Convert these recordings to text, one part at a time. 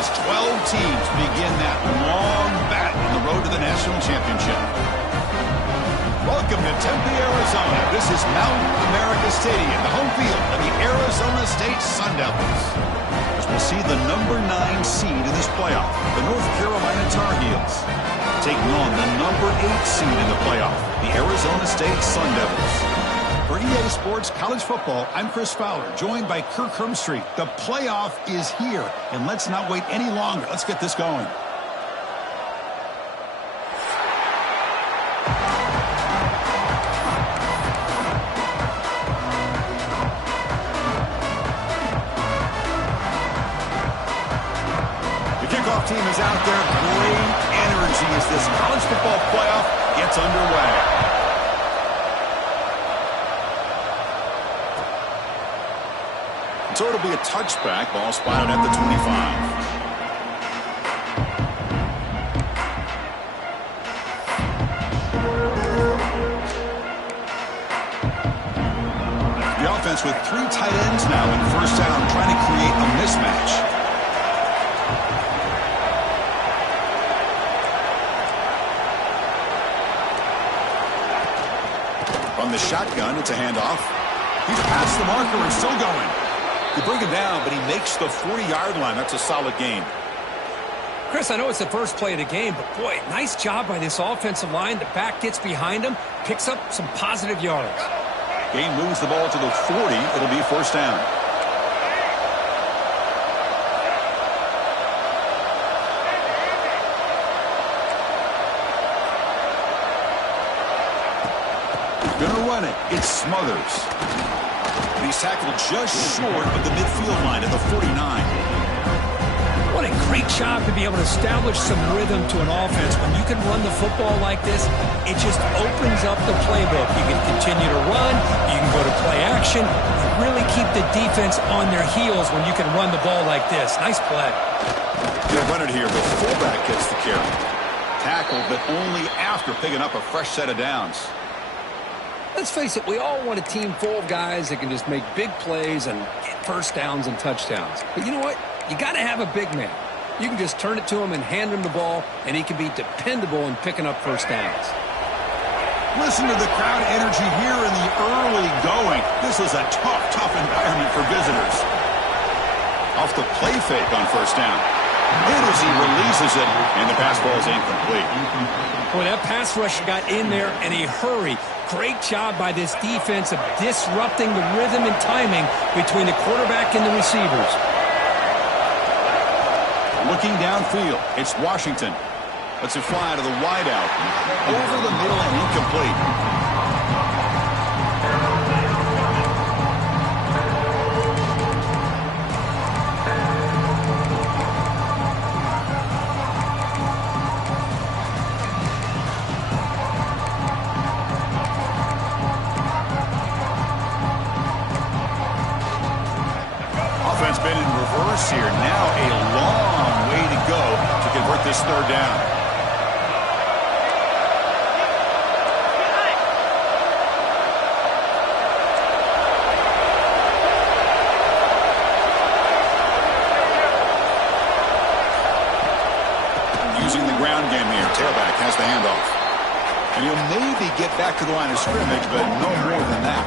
as 12 teams begin that long battle on the road to the national championship. Welcome to Tempe, Arizona. This is Mountain America Stadium, the home field of the Arizona State Sun Devils. As we'll see the number 9 seed in this playoff, the North Carolina Tar Heels, taking on the number 8 seed in the playoff, the Arizona State Sun Devils. For EA Sports College Football, I'm Chris Fowler, joined by Kirk Hermstreet. The playoff is here, and let's not wait any longer. Let's get this going. The kickoff team is out there. Great energy as this college football playoff gets underway. So it'll be a touchback, ball spotted at the 25. The offense with 3 tight ends now in first down, trying to create a mismatch. From the shotgun, it's a handoff. He's past the marker and still going. You bring him down, but he makes the 40-yard line. That's a solid gain. Chris, I know it's the first play of the game, but boy, nice job by this offensive line. The back gets behind him, picks up some positive yards. Gain moves the ball to the 40. It'll be first down. Gonna run it. It's Smothers. He's tackled just short of the midfield line at the 49. What a great job to be able to establish some rhythm to an offense. When you can run the football like this, it just opens up the playbook. You can continue to run. You can go to play action. Really keep the defense on their heels when you can run the ball like this. Nice play. They'll run it here. The fullback gets the carry. Tackled, but only after picking up a fresh set of downs. Let's face it, we all want a team full of guys that can just make big plays and get first downs and touchdowns. But you know what? You got to have a big man. You can just turn it to him and hand him the ball, and he can be dependable in picking up first downs. Listen to the crowd energy here in the early going. This is a tough environment for visitors. Off the play fake on first down. And as he releases it, and the pass ball is incomplete. Boy, that pass rusher got in there in a hurry. Great job by this defense of disrupting the rhythm and timing between the quarterback and the receivers. Looking downfield, it's Washington. Lets it fly to the wideout. Over the middle and incomplete. Been in reverse here. Now a long way to go to convert this third down. Using the ground game here. Tailback has the handoff. And he'll maybe get back to the line of scrimmage, but no more than that.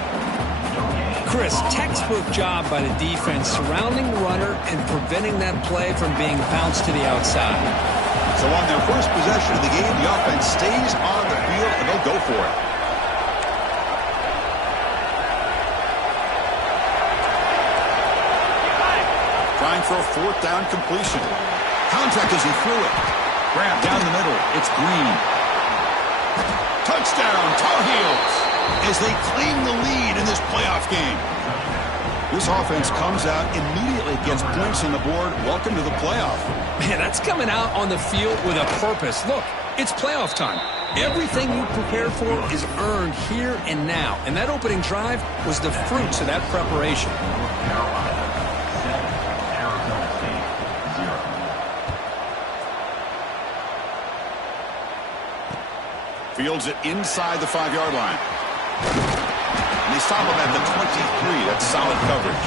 Chris, textbook job by the defense surrounding the runner and preventing that play from being bounced to the outside. So on their first possession of the game, the offense stays on the field and they'll go for it. Trying for a fourth down completion. Contact as he threw it. Grab down the middle. It's Green. Touchdown, Tar Heels, as they claim the lead in this playoff game. This offense comes out immediately, gets points on the board. Welcome to the playoff. Man, that's coming out on the field with a purpose. Look, it's playoff time. Everything you prepared for is earned here and now. And that opening drive was the fruits of that preparation. Fields it inside the 5-yard line. And they stop him at the 23. That's solid coverage.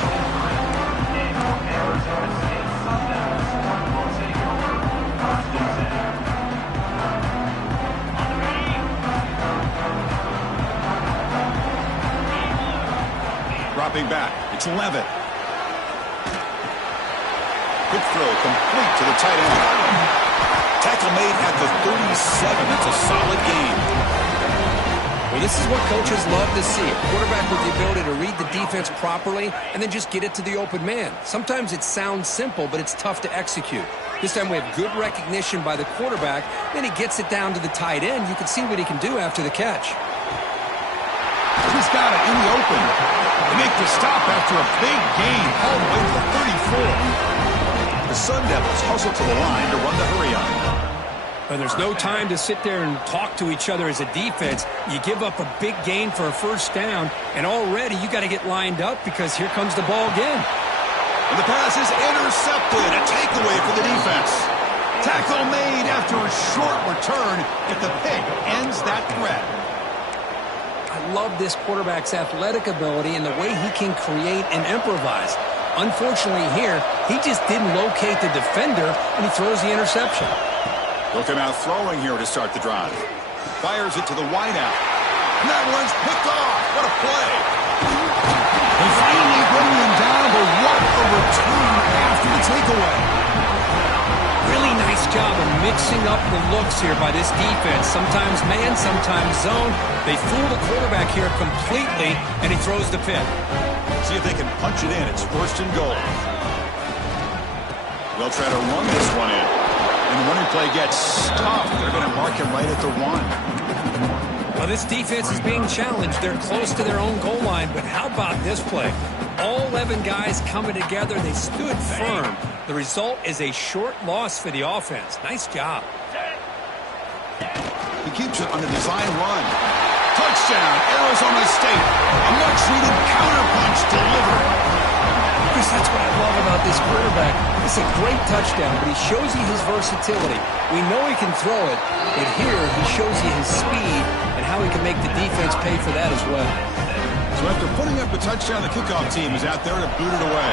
dropping back. It's Levitt. Quick throw complete to the tight end. Tackle made at the 37. That's a solid gain. Well, this is what coaches love to see. A quarterback with the ability to read the defense properly and then just get it to the open man. Sometimes it sounds simple, but it's tough to execute. This time we have good recognition by the quarterback. Then he gets it down to the tight end. You can see what he can do after the catch. He's got it in the open. They make the stop after a big gain all the way to the 34. The Sun Devils hustle to the line to run the hurry-up. But there's no time to sit there and talk to each other as a defense. You give up a big gain for a first down, and already you got to get lined up because here comes the ball again. And the pass is intercepted. A takeaway for the defense. Tackle made after a short return, but the pick ends that threat. I love this quarterback's athletic ability and the way he can create and improvise. Unfortunately here, he just didn't locate the defender, and he throws the interception. They'll come out throwing here to start the drive. Fires it to the wideout. And that one's picked off. What a play. They finally bring him down, but what a return after the takeaway. Really nice job of mixing up the looks here by this defense. Sometimes man, sometimes zone. They fool the quarterback here completely, and he throws the pick. See if they can punch it in. It's 1st and goal. They'll try to run this one in. And the running play gets stopped. They're going to mark him right at the 1. Well, this defense is being challenged. They're close to their own goal line, but how about this play? All 11 guys coming together. They stood firm. The result is a short loss for the offense. Nice job. He keeps it on the design run. Touchdown, Arizona State. A much-needed counterpunch delivered. Chris, that's what I love about this quarterback. It's a great touchdown, but he shows you his versatility. We know he can throw it, but here he shows you his speed and how he can make the defense pay for that as well. So after putting up a touchdown, the kickoff team is out there to boot it away.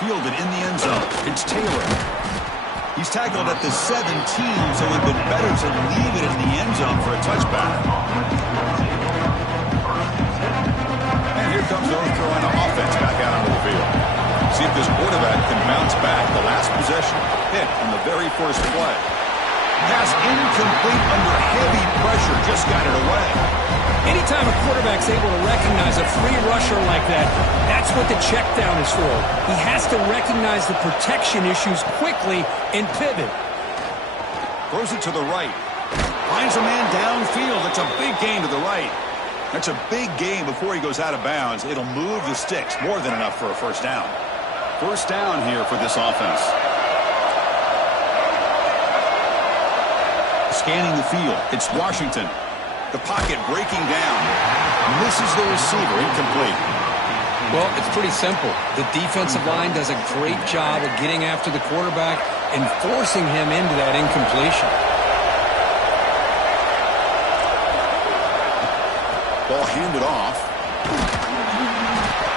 Fielded in the end zone. It's Taylor. He's tackled at the 17, so it would have been better to leave it in the end zone for a touchback. And here comes North Carolina offense back out onto the field. See if this quarterback can bounce back. The last possession hit on the very first play. Pass incomplete under heavy pressure. Just got it away. Anytime a quarterback's able to recognize a free rusher like that, that's what the check down is for. He has to recognize the protection issues quickly and pivot. Throws it to the right. Finds a man downfield. It's a big gain to the right. That's a big gain before he goes out of bounds. It'll move the sticks. More than enough for a first down. First down here for this offense. Scanning the field. It's Washington. The pocket breaking down. Misses the receiver. Incomplete. Well, it's pretty simple. The defensive line does a great job of getting after the quarterback and forcing him into that incompletion. Ball handed off.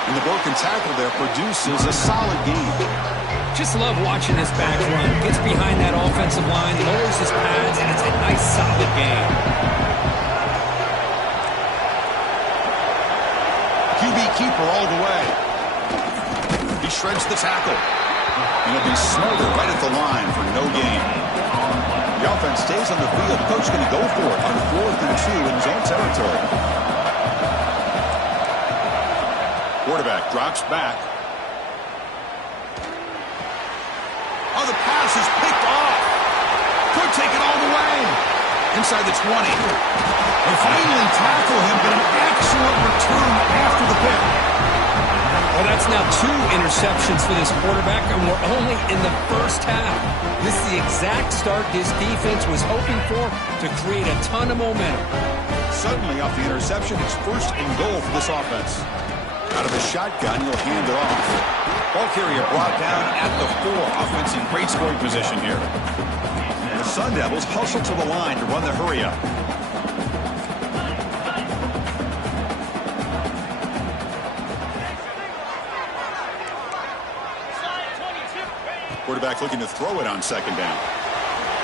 And the broken tackle there produces a solid gain. Just love watching this back run. Gets behind that offensive line, lowers his pads, and it's a nice solid gain. QB keeper all the way. He shreds the tackle. And he'll be smothered right at the line for no gain. The offense stays on the field. The coach going to go for it on 4th and 2 in his own territory. Quarterback drops back. Oh, the pass is picked off. Could take it all the way. Inside the 20. They finally tackle him, but an excellent return after the pick. Well, that's now 2 interceptions for this quarterback, and we're only in the first half. This is the exact start this defense was hoping for to create a ton of momentum. Suddenly, off the interception, it's 1st and goal for this offense. Out of the shotgun, he'll hand it off. Ball carrier brought down at the 4. Offense in great scoring position here. And the Sun Devils hustle to the line to run the hurry-up. Quarterback looking to throw it on 2nd down.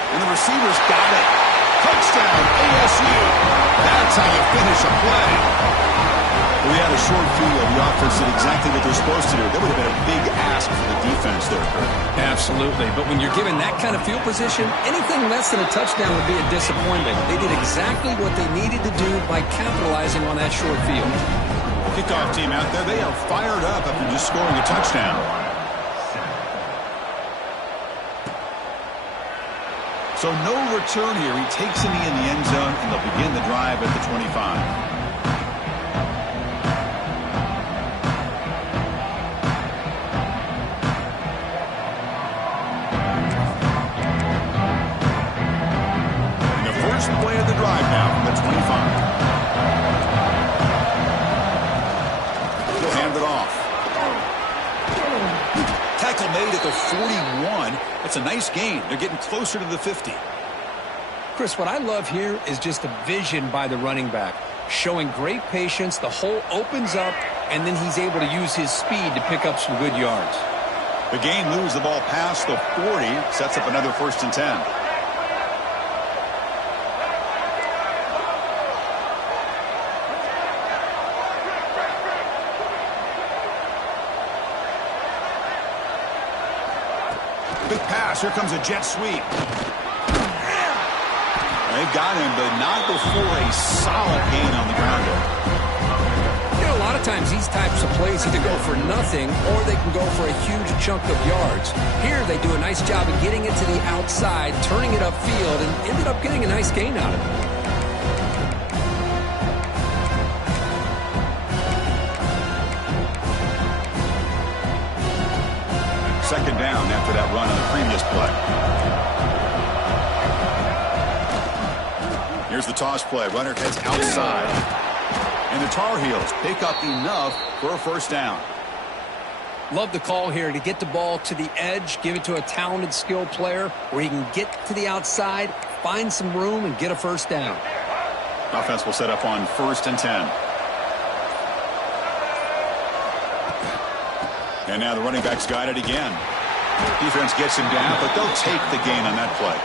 And the receiver's got it. Touchdown, ASU. That's how you finish a play. We had a short field. The offense did exactly what they're supposed to do. That would have been a big ask for the defense there, Kurt. Absolutely. But when you're given that kind of field position, anything less than a touchdown would be a disappointment. They did exactly what they needed to do by capitalizing on that short field. Kickoff team out there, they are fired up after just scoring a touchdown. So no return here. He takes a knee in the end zone, and they'll begin the drive at the 25. First play of the drive now from the 25. He'll hand it off. Tackle made at the 41. That's a nice gain. They're getting closer to the 50. Chris, what I love here is just the vision by the running back. Showing great patience. The hole opens up, and then he's able to use his speed to pick up some good yards. The gain moves the ball past the 40. Sets up another 1st and 10. Big pass. Here comes a jet sweep. They've got him, but not before a solid gain on the ground. You know, a lot of times these types of plays either go for nothing or they can go for a huge chunk of yards. Here they do a nice job of getting it to the outside, turning it upfield, and ended up getting a nice gain out of it. Second down after that run on the previous play. Here's the toss play. Runner heads outside. And the Tar Heels pick up enough for a 1st down. Love the call here to get the ball to the edge, give it to a talented, skilled player where he can get to the outside, find some room, and get a 1st down. Offense will set up on 1st and 10. And now the running back's got it again. Defense gets him down, but they'll take the gain on that play.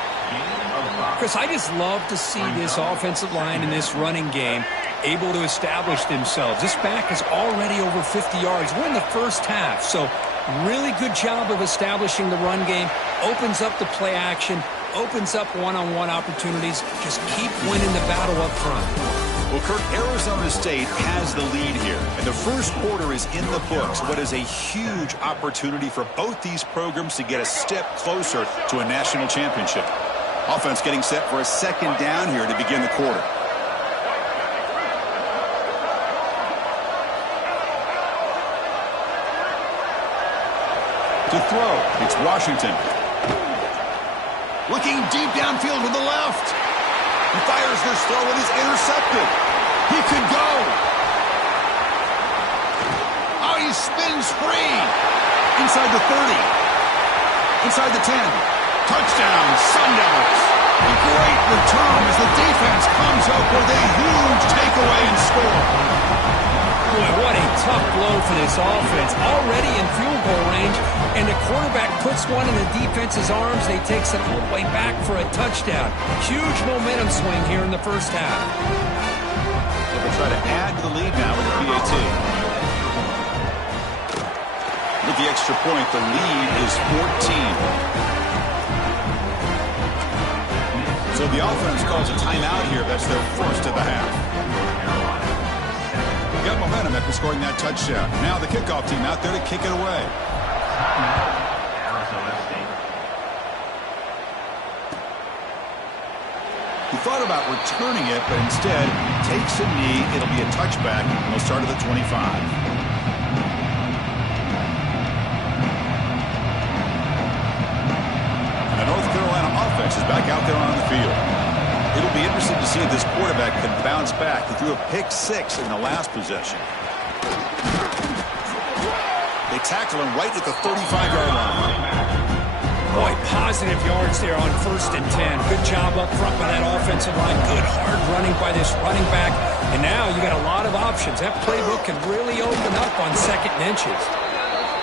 Chris, I just love to see this offensive line in this running game able to establish themselves. This back is already over 50 yards. We're in the first half, so really good job of establishing the run game. Opens up the play action, opens up one-on-one opportunities. Just keep winning the battle up front. Well, Kurt, Arizona State has the lead here, and the first quarter is in the books. What is a huge opportunity for both these programs to get a step closer to a national championship. Offense getting set for a 2nd down here to begin the quarter. To throw, it's Washington. Looking deep downfield to the left. He fires this throw and is intercepted. He could go. Oh, he spins free. Inside the 30. Inside the 10. Touchdown, Sun Devils. A great return as the defense comes up with a huge takeaway and score. Boy, what a tough blow for this offense. Already in field goal range, and the quarterback puts one in the defense's arms, and he takes it all the way back for a touchdown. Huge momentum swing here in the first half. They'll try to add to the lead now with the PAT. With the extra point, the lead is 14. So the offense calls a timeout here. That's their first of the half. Got momentum after scoring that touchdown. Now the kickoff team out there to kick it away. He thought about returning it, but instead takes a knee. It'll be a touchback, and he'll start at the 25. And the North Carolina offense is back out there on the field. It'll be interesting to see if this quarterback can bounce back. He threw a pick-6 in the last possession. They tackle him right at the 35-yard line. Boy, positive yards there on 1st and 10. Good job up front by that offensive line. Good hard running by this running back. And now you got a lot of options. That playbook can really open up on 2nd and inches.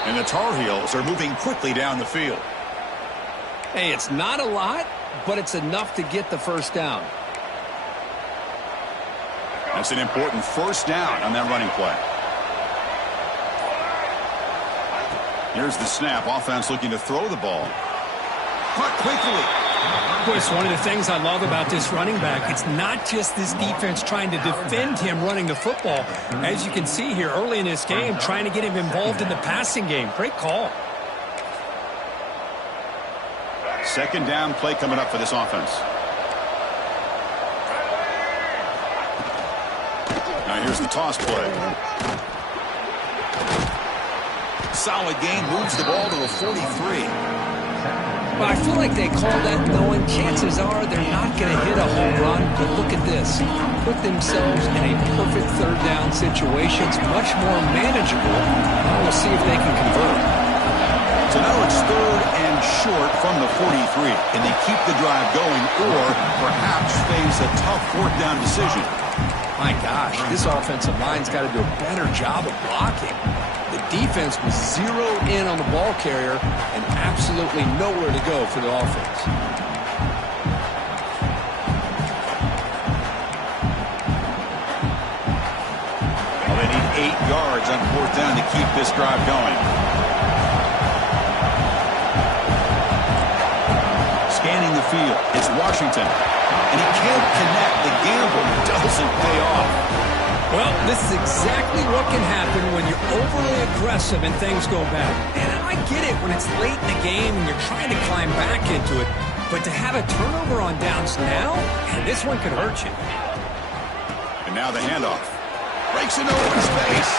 And the Tar Heels are moving quickly down the field. Hey, it's not a lot, but it's enough to get the 1st down. That's an important first down on that running play. Here's the snap. Offense looking to throw the ball. Caught quickly. Of course, one of the things I love about this running back, it's not just this defense trying to defend him running the football. As you can see here early in this game, trying to get him involved in the passing game. Great call. Second down play coming up for this offense. Now here's the toss play. Solid gain, moves the ball to the 43. Well, I feel like they call that knowing chances are they're not going to hit a home run. But look at this. Put themselves in a perfect third down situation. It's much more manageable. Now we'll see if they can convert. So now it's third and short from the 43. Can they keep the drive going or perhaps face a tough fourth down decision? My gosh, this offensive line's got to do a better job of blocking. The defense was zeroed in on the ball carrier and absolutely nowhere to go for the offense. Well, they need 8 yards on fourth down to keep this drive going. Scanning the field, it's Washington. And he can't connect. The gamble doesn't pay off. Well, this is exactly what can happen when you're overly aggressive and things go bad. And I get it when it's late in the game and you're trying to climb back into it. But to have a turnover on downs now, and this one could hurt you. And now the handoff. Breaks into open space.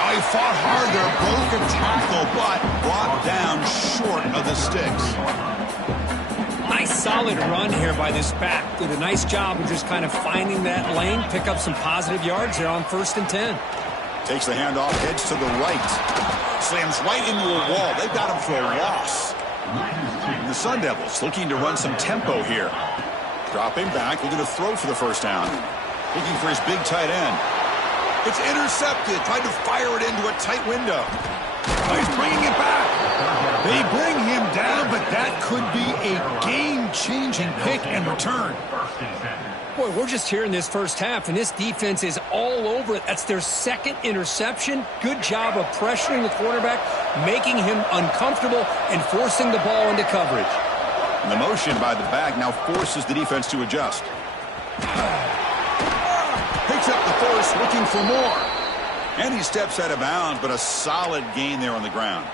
Oh, he fought hard there. Broken tackle, but brought down short of the sticks. Nice solid run here by this back. Did a nice job of just kind of finding that lane, pick up some positive yards there on 1st and 10. Takes the handoff, heads to the right. Slams right into a wall. They've got him for a loss. And the Sun Devils looking to run some tempo here. Dropping back, looking to throw for the first down. Looking for his big tight end. It's intercepted. Tried to fire it into a tight window. Oh, he's bringing it back. They bring him down, but that could be a game-changing pick and return. Boy, we're just here in this first half, and this defense is all over it. That's their second interception. Good job of pressuring the quarterback, making him uncomfortable, and forcing the ball into coverage. And the motion by the back now forces the defense to adjust. Picks up the first, looking for more. And he steps out of bounds, but a solid gain there on the ground.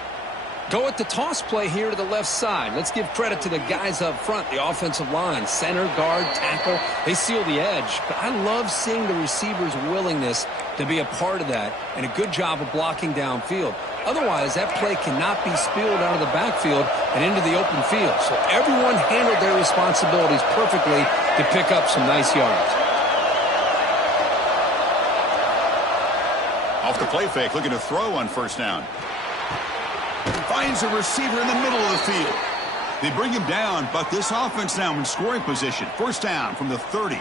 Go at the toss play here to the left side. Let's give credit to the guys up front, the offensive line, center, guard, tackle. They seal the edge. But I love seeing the receiver's willingness to be a part of that and a good job of blocking downfield. Otherwise, that play cannot be spilled out of the backfield and into the open field. So everyone handled their responsibilities perfectly to pick up some nice yards. Off the play fake, looking to throw on first down. Finds a receiver in the middle of the field. They bring him down, but this offense now in scoring position. First down from the 30.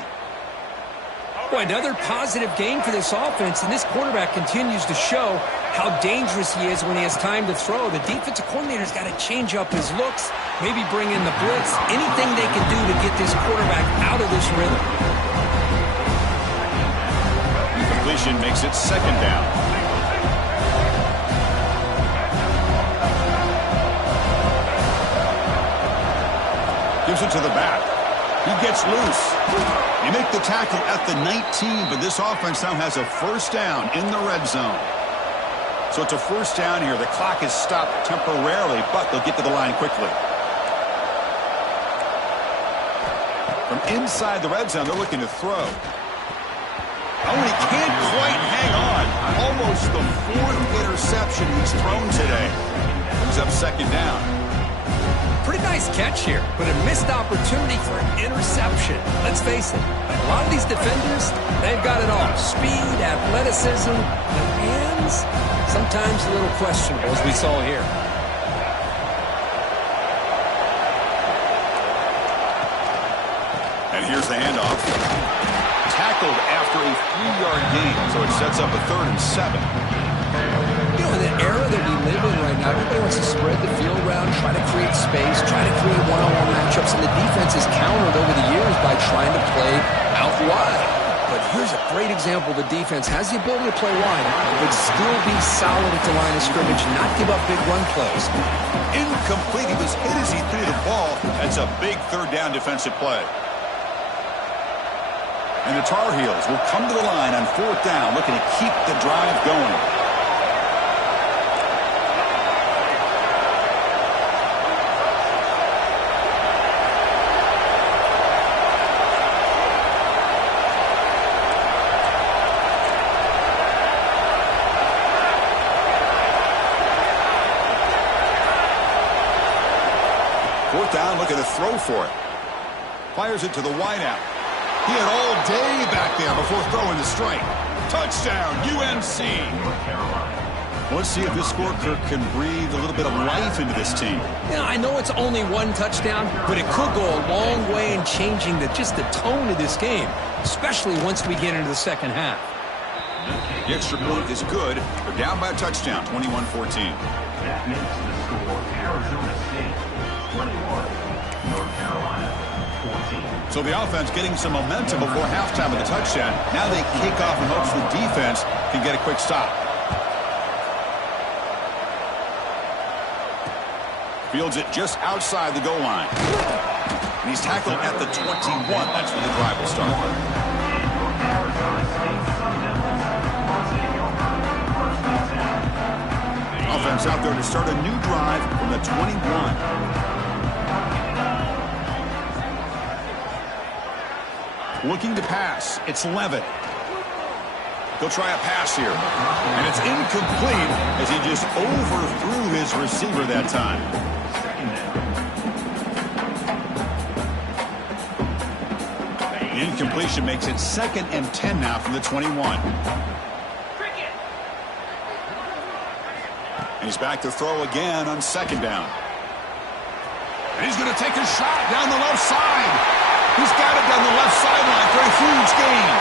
Boy, another positive gain for this offense, and this quarterback continues to show how dangerous he is when he has time to throw. The defensive coordinator's got to change up his looks, maybe bring in the blitz, anything they can do to get this quarterback out of this rhythm. Completion makes it second down. Gives it to the back. He gets loose. You make the tackle at the 19, but this offense now has a first down in the red zone. So it's a first down here. The clock is stopped temporarily, but they'll get to the line quickly. From inside the red zone, they're looking to throw. Oh, and he can't quite hang on. Almost the 4th interception he's thrown today. Brings up second down. Pretty nice catch here, but a missed opportunity for an interception. Let's face it, a lot of these defenders, they've got it all. Speed, athleticism, the hands, sometimes a little questionable, as we saw here. And here's the handoff. Tackled after a 3-yard gain, so it sets up a 3rd and 7. You know, in the era that we live in right now, everybody wants to spread the field around, try to create space, try to create one-on-one matchups, and the defense is countered over the years by trying to play out wide. but here's a great example. The defense has the ability to play wide, but still be solid at the line of scrimmage, not give up big run plays. Incomplete. He was hit as he threw the ball. That's a big third down defensive play. And the Tar Heels will come to the line on fourth down, looking to keep the drive going. Fourth down, looking to throw for it. Fires it to the wideout. He had all day back there before throwing the strike. Touchdown, UNC. Let's see if this score, Kirk, can breathe a little bit of life into this team. Yeah, I know it's only one touchdown, but it could go a long way in changing just the tone of this game, especially once we get into the second half. The extra point is good. They're down by a touchdown, 21-14. That makes the score Arizona State 21, North Carolina 14. So the offense getting some momentum before halftime with the touchdown. Now they kick off in hopes the defense can get a quick stop. Fields it just outside the goal line. And he's tackled at the 21. That's where the drive will start. Offense out there to start a new drive from the 21. Looking to pass. It's Levitt. He'll try a pass here. And it's incomplete as he just overthrew his receiver that time. The incompletion makes it 2nd and 10 now from the 21. And he's back to throw again on 2nd down. And he's going to take a shot down the left side. He's got it down the left sideline for a huge gain.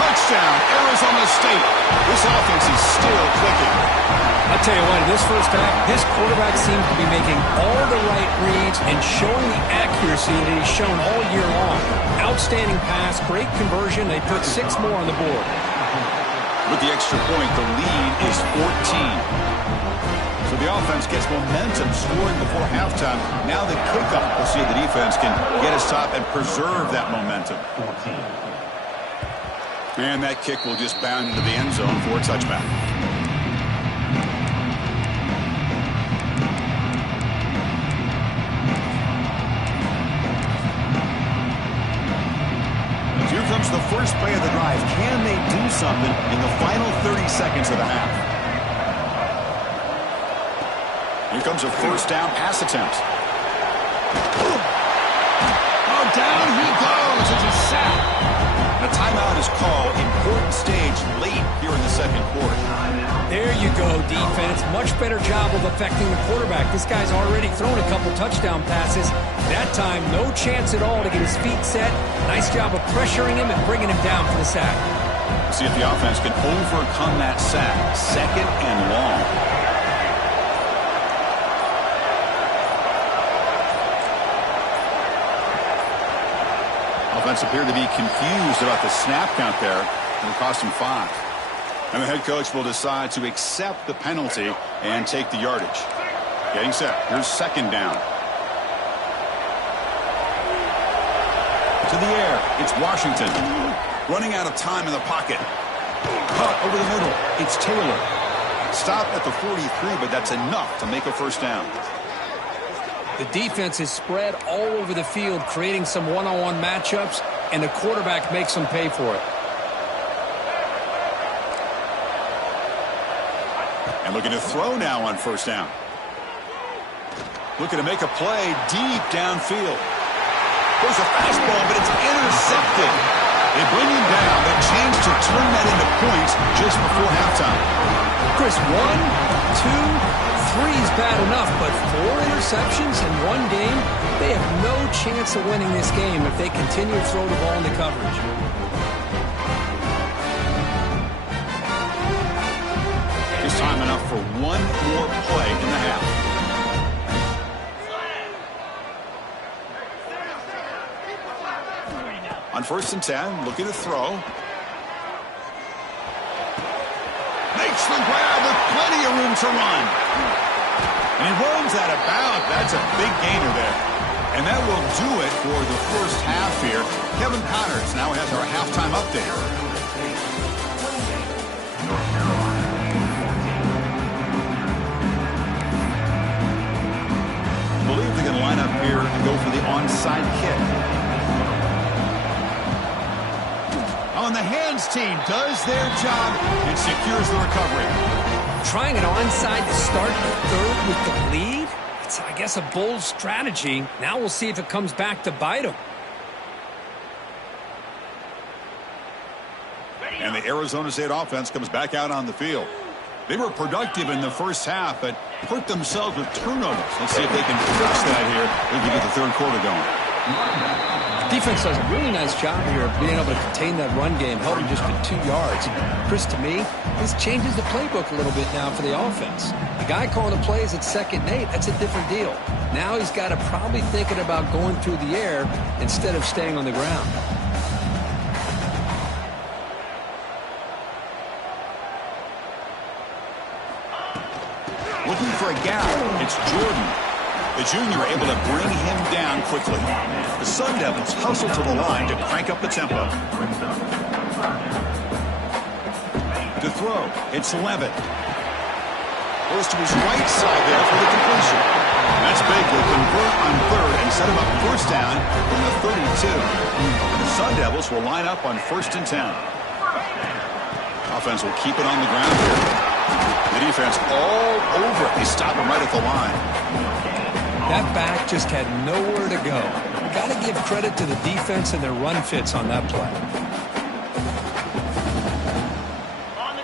Touchdown, Arizona State. This offense is still clicking. I'll tell you what, in this first half, this quarterback seems to be making all the right reads and showing the accuracy that he's shown all year long. Outstanding pass, great conversion. They put 6 more on the board. With the extra point, the lead is 14. So the offense gets momentum scoring before halftime. Now the kickoff. We'll see if the defense can get a stop and preserve that momentum. And that kick will just bound into the end zone for a touchback. Here comes the first play of the drive. Can they do something in the final 30 seconds of the half? Here comes a first down pass attempt. Oh, down he goes. It's a sack. A timeout is called. Important stage late here in the second quarter. There you go, defense. Much better job of affecting the quarterback. This guy's already thrown a couple touchdown passes. That time, no chance at all to get his feet set. Nice job of pressuring him and bringing him down for the sack. See if the offense can overcome that sack. 2nd and long. Offense appeared to be confused about the snap count there, and it cost him 5. And the head coach will decide to accept the penalty and take the yardage. Getting set. Here's 2nd down. To the air. It's Washington. Running out of time in the pocket. Cut over the middle. It's Taylor. Stop at the 43, but that's enough to make a first down. The defense is spread all over the field, creating some one-on-one matchups, and the quarterback makes them pay for it. And looking to throw now on first down. Looking to make a play deep downfield. There's a fastball, but it's intercepted. They bring him down. They change to turn that into points just before halftime. Chris, 1, 2, 3 is bad enough, but 4 interceptions in one game, they have no chance of winning this game if they continue to throw the ball into coverage. It's time enough for one more play in the half. On On 1st and 10, looking to throw. Makes the grab with plenty of room to run. And he runs out of bounds. That's a big gainer there. And that will do it for the first half here. Kevin Connors now has our halftime update. I believe they can line up here and go for the onside kick. On the hands team does their job and secures the recovery. Trying it onside to start the third with the lead? It's, I guess, a bold strategy. Now we'll see if it comes back to bite them. And the Arizona State offense comes back out on the field. They were productive in the first half, but hurt themselves with turnovers. Let's see if they can fix that here as we get the third quarter going. Defense does a really nice job here of being able to contain that run game, held him just to 2 yards. Chris, to me, this changes the playbook a little bit now for the offense. The guy calling the plays at 2nd and 8, that's a different deal. Now he's got to probably thinking about going through the air instead of staying on the ground. Looking for a gap. It's Jordan. The junior able to bring him down quickly. The Sun Devils hustle to the line to crank up the tempo. To throw, it's Levitt. Goes to his right side there for the completion. That's big. Will convert on third and set him up first down from the 32. The Sun Devils will line up on 1st and 10. Offense will keep it on the ground here. The defense all over it. They stop him right at the line. That back just had nowhere to go. Got to give credit to the defense and their run fits on that play.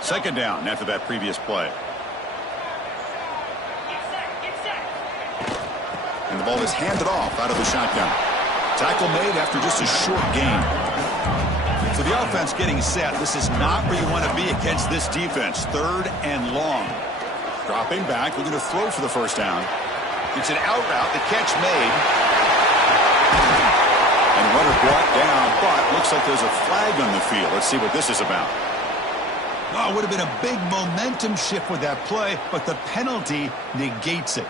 2nd down after that previous play. And the ball is handed off out of the shotgun. Tackle made after just a short gain. So the offense getting set. This is not where you want to be against this defense. 3rd and long. Dropping back, looking to throw for the first down. It's an out route, the catch made. And runner brought down, but looks like there's a flag on the field. Let's see what this is about. Oh, it would have been a big momentum shift with that play, but the penalty negates it.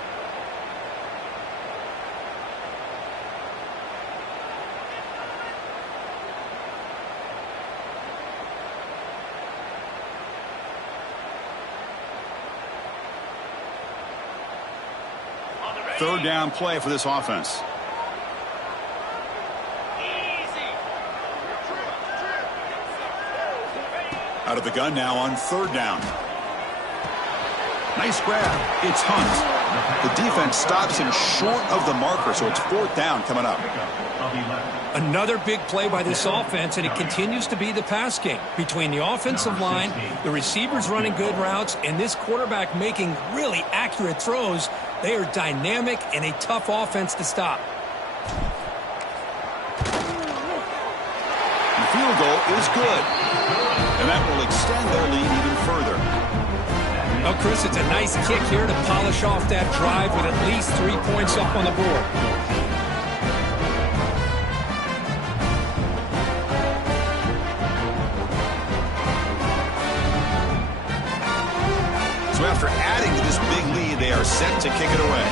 Third down play for this offense. Out of the gun now on 3rd down. Nice grab. It's Hunt. The defense stops him short of the marker, so it's 4th down coming up. Another big play by this offense, and it continues to be the pass game. Between the offensive line, the receivers running good routes, and this quarterback making really accurate throws, they are dynamic and a tough offense to stop. The field goal is good. And that will extend their lead even further. Oh, Chris, it's a nice kick here to polish off that drive with at least 3 points up on the board. So after adding to this big lead, they are set to kick it away.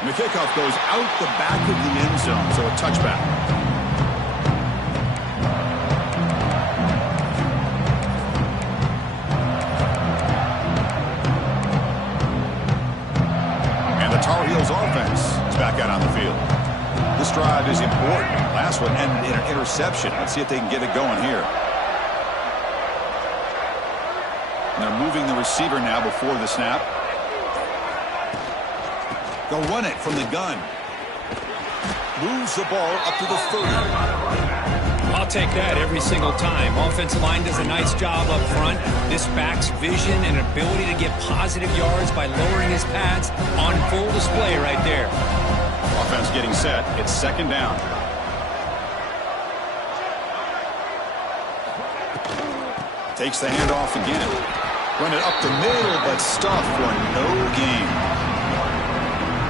And the kickoff goes out the back of the end zone, so a touchback. And the Tar Heels offense is back out on the field. This drive is important. Last one ended in an interception. Let's see if they can get it going here. And they're moving the receiver now before the snap. They'll run it from the gun. Moves the ball up to the 30. I'll take that every single time. Offensive line does a nice job up front. This back's vision and ability to get positive yards by lowering his pads on full display right there. Offense getting set. It's 2nd down. Takes the handoff again. Run it up the middle, but stuffed for no gain.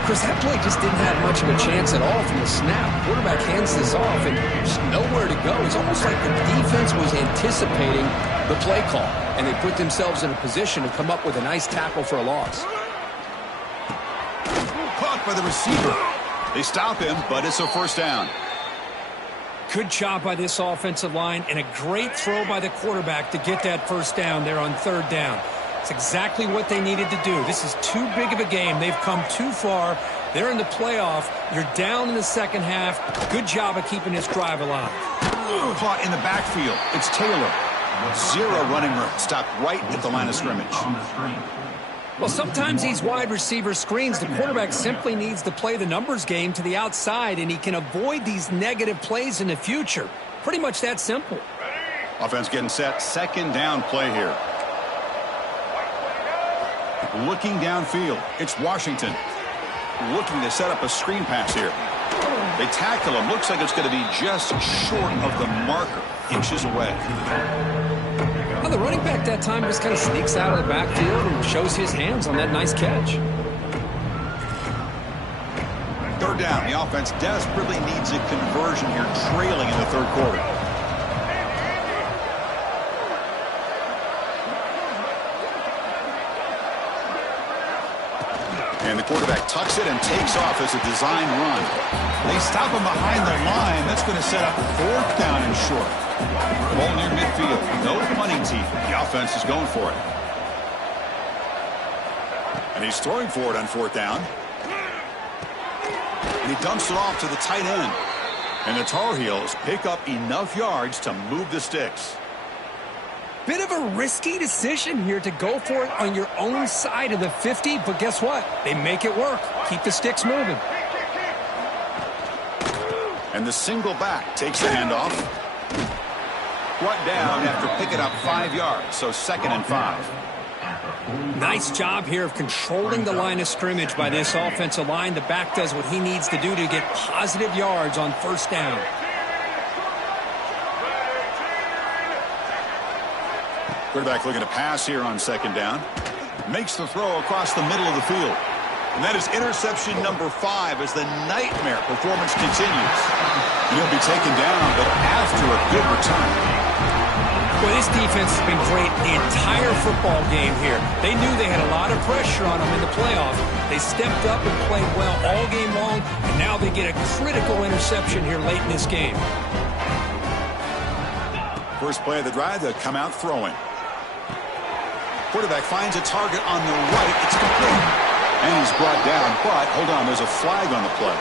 Chris, that play just didn't have much of a chance at all from the snap. Quarterback hands this off and there's nowhere to go. It's almost like the defense was anticipating the play call, and they put themselves in a position to come up with a nice tackle for a loss. Caught by the receiver. They stop him, but it's a first down. Good job by this offensive line, and a great throw by the quarterback to get that first down there on third down. It's exactly what they needed to do. This is too big of a game. They've come too far. They're in the playoff. You're down in the second half. Good job of keeping this drive alive. Caught in the backfield. It's Taylor. Zero running room. Stopped right at the line of scrimmage. Well, sometimes these wide receiver screens, the quarterback simply needs to play the numbers game to the outside, and he can avoid these negative plays in the future. Pretty much that simple. Offense getting set. Second down play here. Looking downfield. It's Washington. Looking to set up a screen pass here. They tackle him. Looks like it's going to be just short of the marker. Inches away. Well, the running back that time just kind of sneaks out of the backfield and shows his hands on that nice catch. Third down. The offense desperately needs a conversion here, trailing in the third quarter. And the quarterback tucks it and takes off as a design run. They stop him behind the line. That's going to set up fourth down and short. Ball near midfield. No punting team. The offense is going for it. And he's throwing for it on fourth down. And he dumps it off to the tight end. And the Tar Heels pick up enough yards to move the sticks. Bit of a risky decision here to go for it on your own side of the 50, but guess what? They make it work. Keep the sticks moving. And the single back takes the handoff. Brought down after picking up 5 yards, so 2nd and 5. Nice job here of controlling the line of scrimmage by this offensive line. The back does what he needs to do to get positive yards on first down. Quarterback looking to pass here on second down. Makes the throw across the middle of the field. And that is interception number 5 as the nightmare performance continues. And he'll be taken down, but after a good return. Well, this defense has been great the entire football game here. They knew they had a lot of pressure on them in the playoff. They stepped up and played well all game long, and now they get a critical interception here late in this game. First play of the drive, they'll come out throwing. Quarterback finds a target on the right. It's complete. And he's brought down, but hold on, there's a flag on the play.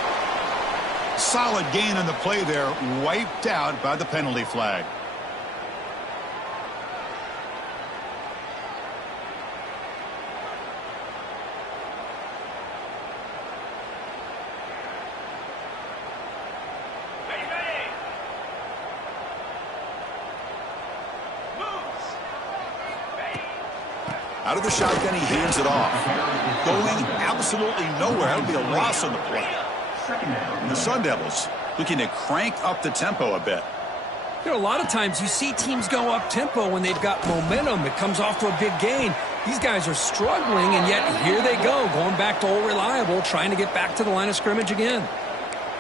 Solid gain on the play there, wiped out by the penalty flag. Out of the shotgun, he hands it off. Going absolutely nowhere. That would be a loss on the play. And the Sun Devils looking to crank up the tempo a bit. You know, a lot of times you see teams go up tempo when they've got momentum. It comes off to a big gain. These guys are struggling, and yet here they go, going back to old reliable, trying to get back to the line of scrimmage again.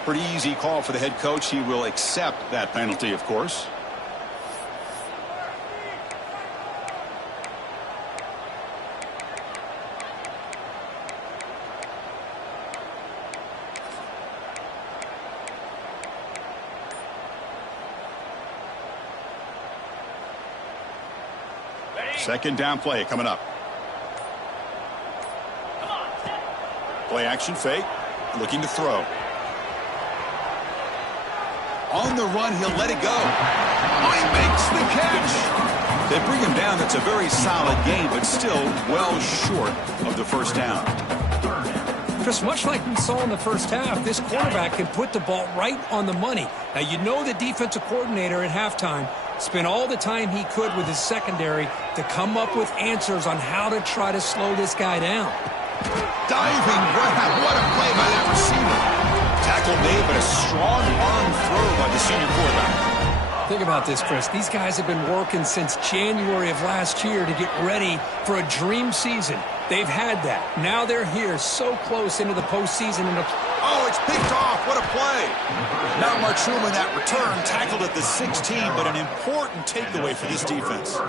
Pretty easy call for the head coach. He will accept that penalty, of course. Second down play coming up. Play action fake. Looking to throw. On the run, he'll let it go. Oh, he makes the catch. They bring him down. That's a very solid game, but still well short of the first down. Chris, much like we saw in the first half, this quarterback can put the ball right on the money. Now, you know the defensive coordinator at halftime spent all the time he could with his secondary to come up with answers on how to try to slow this guy down. Diving grab. What a play by that receiver. Tackle made, but a strong arm throw by the senior quarterback. Think about this, Chris. These guys have been working since January of last year to get ready for a dream season. They've had that. Now they're here so close into the postseason. Oh, it's picked off. What a play. Not much room in that return. Tackled at the 16, but an important takeaway for this defense.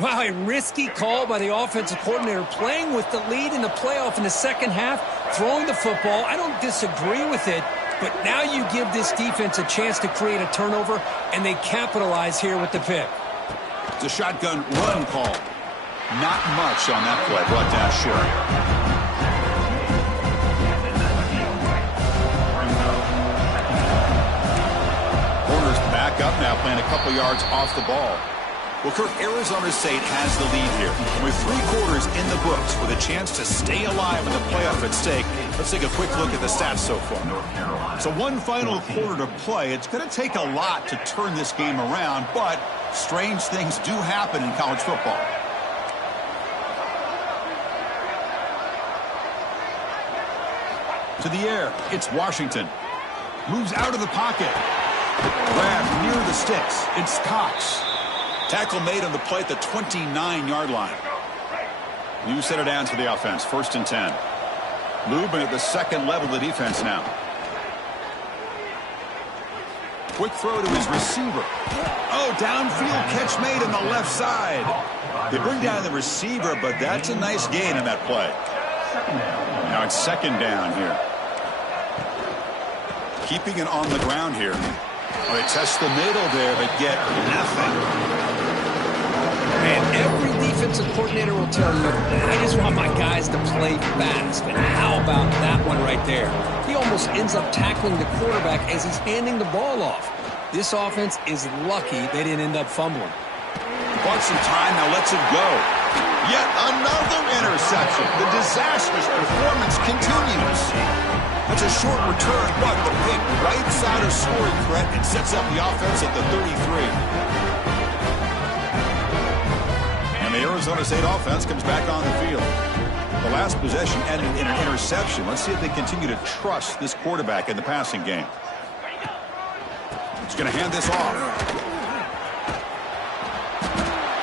Wow, a risky call by the offensive coordinator, playing with the lead in the playoff in the second half, throwing the football. I don't disagree with it, but now you give this defense a chance to create a turnover, and they capitalize here with the pick. It's a shotgun run call. Not much on that play, brought down short. Corners back up now, playing a couple yards off the ball. Well, Kirk, Arizona State has the lead here. With 3 quarters in the books, with a chance to stay alive in the playoff at stake, let's take a quick look at the stats so far. So one final quarter to play. It's going to take a lot to turn this game around, but strange things do happen in college football. To the air, it's Washington. Moves out of the pocket. Grab near the sticks. It's Cox. Tackle made on the play at the 29-yard line. You set it down to the offense. 1st and 10. Movement at the second level of the defense now. Quick throw to his receiver. Oh, downfield catch made on the left side. They bring down the receiver, but that's a nice gain on that play. Now it's 2nd down here. Keeping it on the ground here. Oh, they test the middle there, but get nothing. And every defensive coordinator will tell you, I just want my guys to play fast. And how about that one right there? He almost ends up tackling the quarterback as he's handing the ball off. This offense is lucky they didn't end up fumbling. Bought some time, now lets it go. Yet another interception. The disastrous performance continues. That's a short return, but the pick writes out a scoring threat and sets up the offense at the 33. And the Arizona State offense comes back on the field. The last possession ended in an interception. Let's see if they continue to trust this quarterback in the passing game. He's going to hand this off.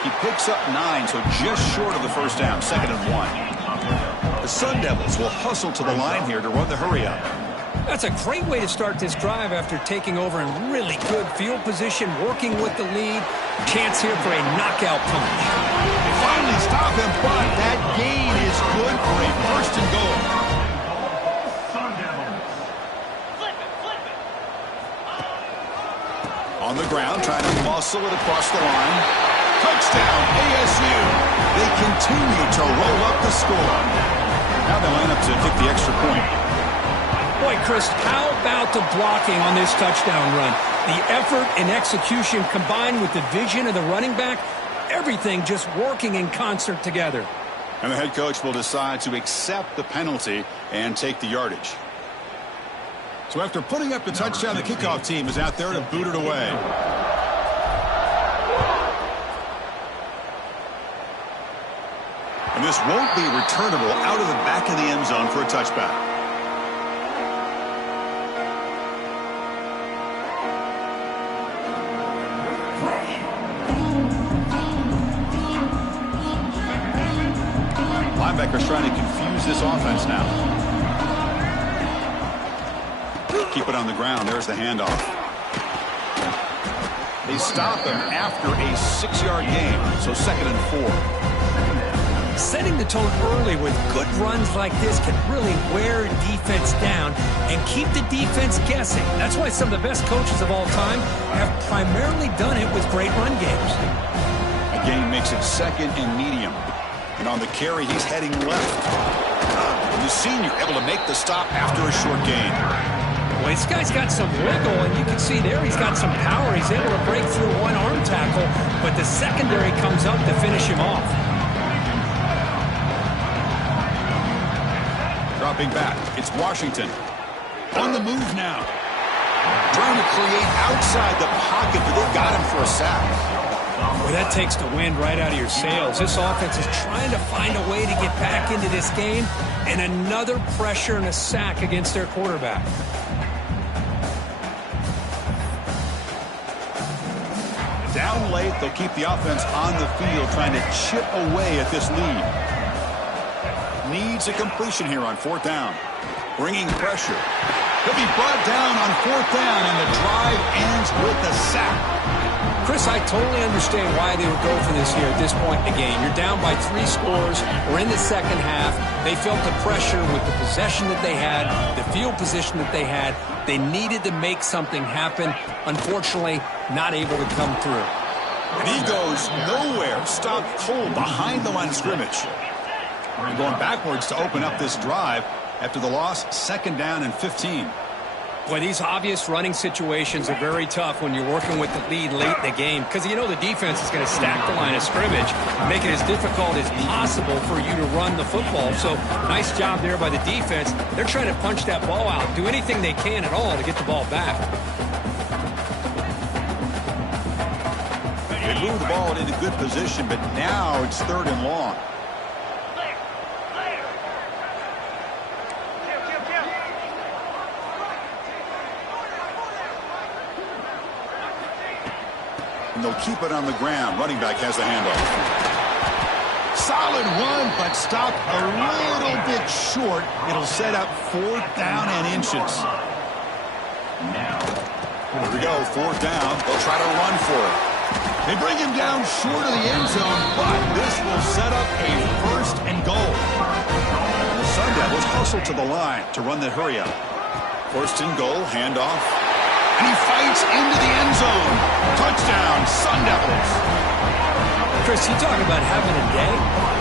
He picks up 9, so just short of the first down, 2nd and 1. The Sun Devils will hustle to the line here to run the hurry up. That's a great way to start this drive after taking over in really good field position, working with the lead. Chance here for a knockout punch. They finally stop him, but that gain is good for a 1st and goal. On the ground, trying to muscle it across the line. Touchdown, ASU. They continue to roll up the score. Now they line up to kick the extra point. Boy, Chris, how about the blocking on this touchdown run? The effort and execution combined with the vision of the running back, everything just working in concert together. And the head coach will decide to accept the penalty and take the yardage. So after putting up the touchdown, the kickoff team is out there to boot it away. And this won't be returnable out of the back of the end zone for a touchback. Linebackers trying to confuse this offense now. Keep it on the ground. There's the handoff. They stop him after a 6-yard gain, so 2nd and 4. Setting the tone early with good runs like this can really wear a defense down and keep the defense guessing. That's why some of the best coaches of all time have primarily done it with great run games. A gain makes it 2nd and medium. And on the carry, he's heading left. And the senior able to make the stop after a short gain. Well, this guy's got some wiggle, and you can see there he's got some power. He's able to break through one arm tackle, but the secondary comes up to finish him off. Dropping back, it's Washington. On the move now. Trying to create outside the pocket, but they've got him for a sack. Boy, that takes the wind right out of your sails. This offense is trying to find a way to get back into this game, and another pressure and a sack against their quarterback. down late. They'll keep the offense on the field trying to chip away at this lead. Needs a completion here on 4th down. Bringing pressure. He'll be brought down on 4th down, and the drive ends with a sack. Chris, I totally understand why they would go for this here at this point in the game. You're down by 3 scores. We're in the second half. They felt the pressure with the possession that they had, the field position that they had. They needed to make something happen. Unfortunately, not able to come through. And he goes nowhere. Stopped cold behind the line of scrimmage. And going backwards to open up this drive after the loss, 2nd down and 15. Boy, these obvious running situations are very tough when you're working with the lead late in the game because you know the defense is going to stack the line of scrimmage, make it as difficult as possible for you to run the football. So nice job there by the defense. They're trying to punch that ball out, do anything they can at all to get the ball back. They move the ball into good position, but now it's 3rd and long. And they'll keep it on the ground. Running back has the handoff. Solid run, but stopped a little bit short. It'll set up 4th down and inches. Here we go, 4th down. They'll try to run for it. They bring him down short of the end zone, but this will set up a 1st and goal. The Sun Devils hustle to the line to run the hurry up. 1st and goal, handoff. And he fights into the end zone. Touchdown, Sun Devils. Chris, you talk about having a day.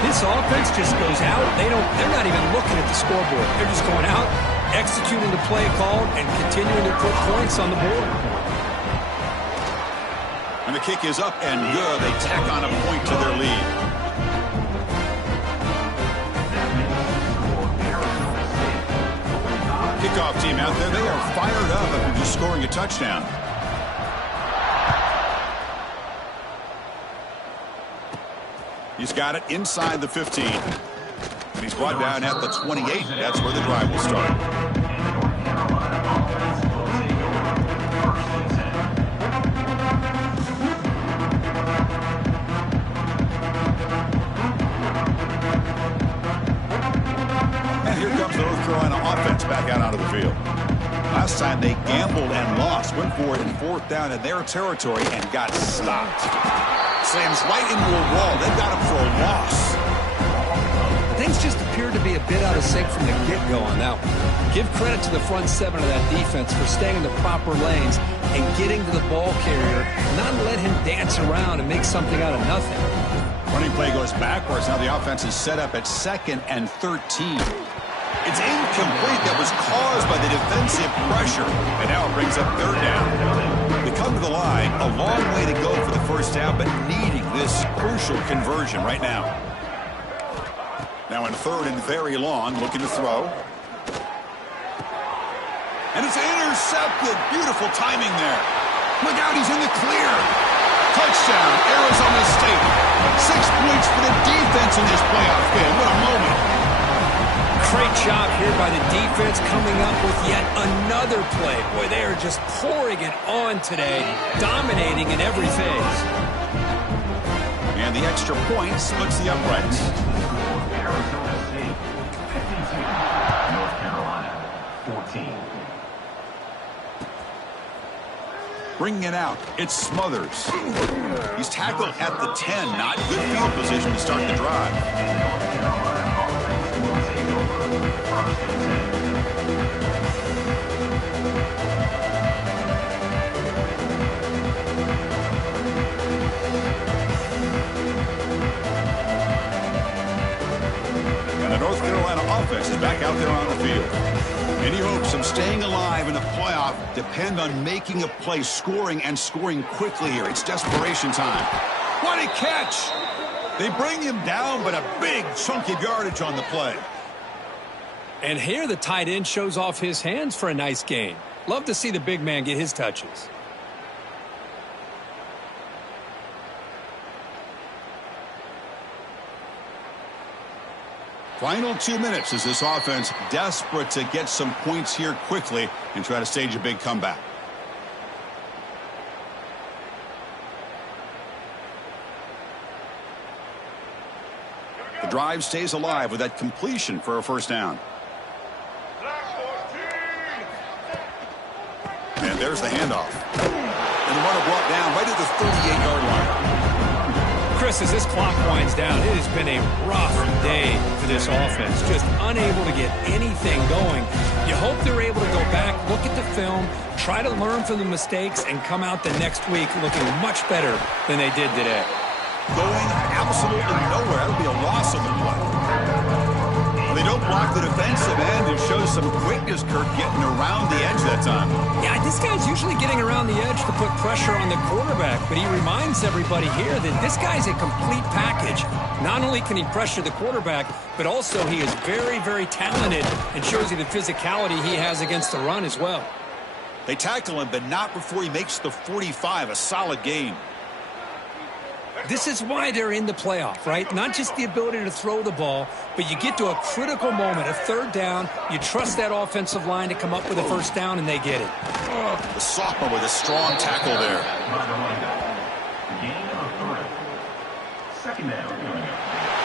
This offense just goes out. They're not even looking at the scoreboard. They're just going out, executing the play called, and continuing to put points on the board. And the kick is up and good. They tack on a point to their lead. Kickoff team out there, they are fired up after just scoring a touchdown. He's got it inside the 15. And he's brought down at the 28. That's where the drive will start. Back out onto the field. Last time they gambled and lost. Went for it in 4th down in their territory and got stopped. Slams right into a wall. They've got him for a loss. Things just appear to be a bit out of sync from the get-go on that one. Give credit to the front 7 of that defense for staying in the proper lanes and getting to the ball carrier, not let him dance around and make something out of nothing. Running play goes backwards. Now the offense is set up at 2nd and 13. It's incomplete. That was caused by the defensive pressure. And now it brings up 3rd down. They come to the line. A long way to go for the 1st down, but needing this crucial conversion right now. Now in 3rd and very long, looking to throw. And it's intercepted. Beautiful timing there. Look out, he's in the clear. Touchdown, Arizona State. 6 points for the defense in this playoff game. What a moment. Great job here by the defense coming up with yet another play. Boy, they are just pouring it on today, dominating in every phase. And the extra point splits the uprights. Arizona State 52, North Carolina 14. Bringing it out, it's Smothers. He's tackled at the 10. Not good field position to start the drive. And the North Carolina offense is back out there on the field. Any hopes of staying alive in a playoff depend on making a play, scoring, and scoring quickly here. It's desperation time. What a catch! They bring him down, but a big chunk of yardage on the play. And here the tight end shows off his hands for a nice gain. Love to see the big man get his touches. Final 2 minutes as this offense desperate to get some points here quickly and try to stage a big comeback. The drive stays alive with that completion for a first down. And there's the handoff. And the runner brought down right at the 38-yard line. Chris, as this clock winds down, it has been a rough day for this offense. Just unable to get anything going. You hope they're able to go back, look at the film, try to learn from the mistakes, and come out the next week looking much better than they did today. Going absolutely nowhere. That'll be a loss of the play. They don't block the defensive end. It shows some quickness, Kirk, getting around the edge that time. Yeah, this guy's usually getting around the edge to put pressure on the quarterback, but he reminds everybody here that this guy's a complete package. Not only can he pressure the quarterback, but also he is very, very talented and shows you the physicality he has against the run as well. They tackle him, but not before he makes the 45, a solid gain. This is why they're in the playoff, right? Not just the ability to throw the ball, but you get to a critical moment, a third down, you trust that offensive line to come up with a first down, and they get it. The sophomore with a strong tackle there. Gain of 3. Second down.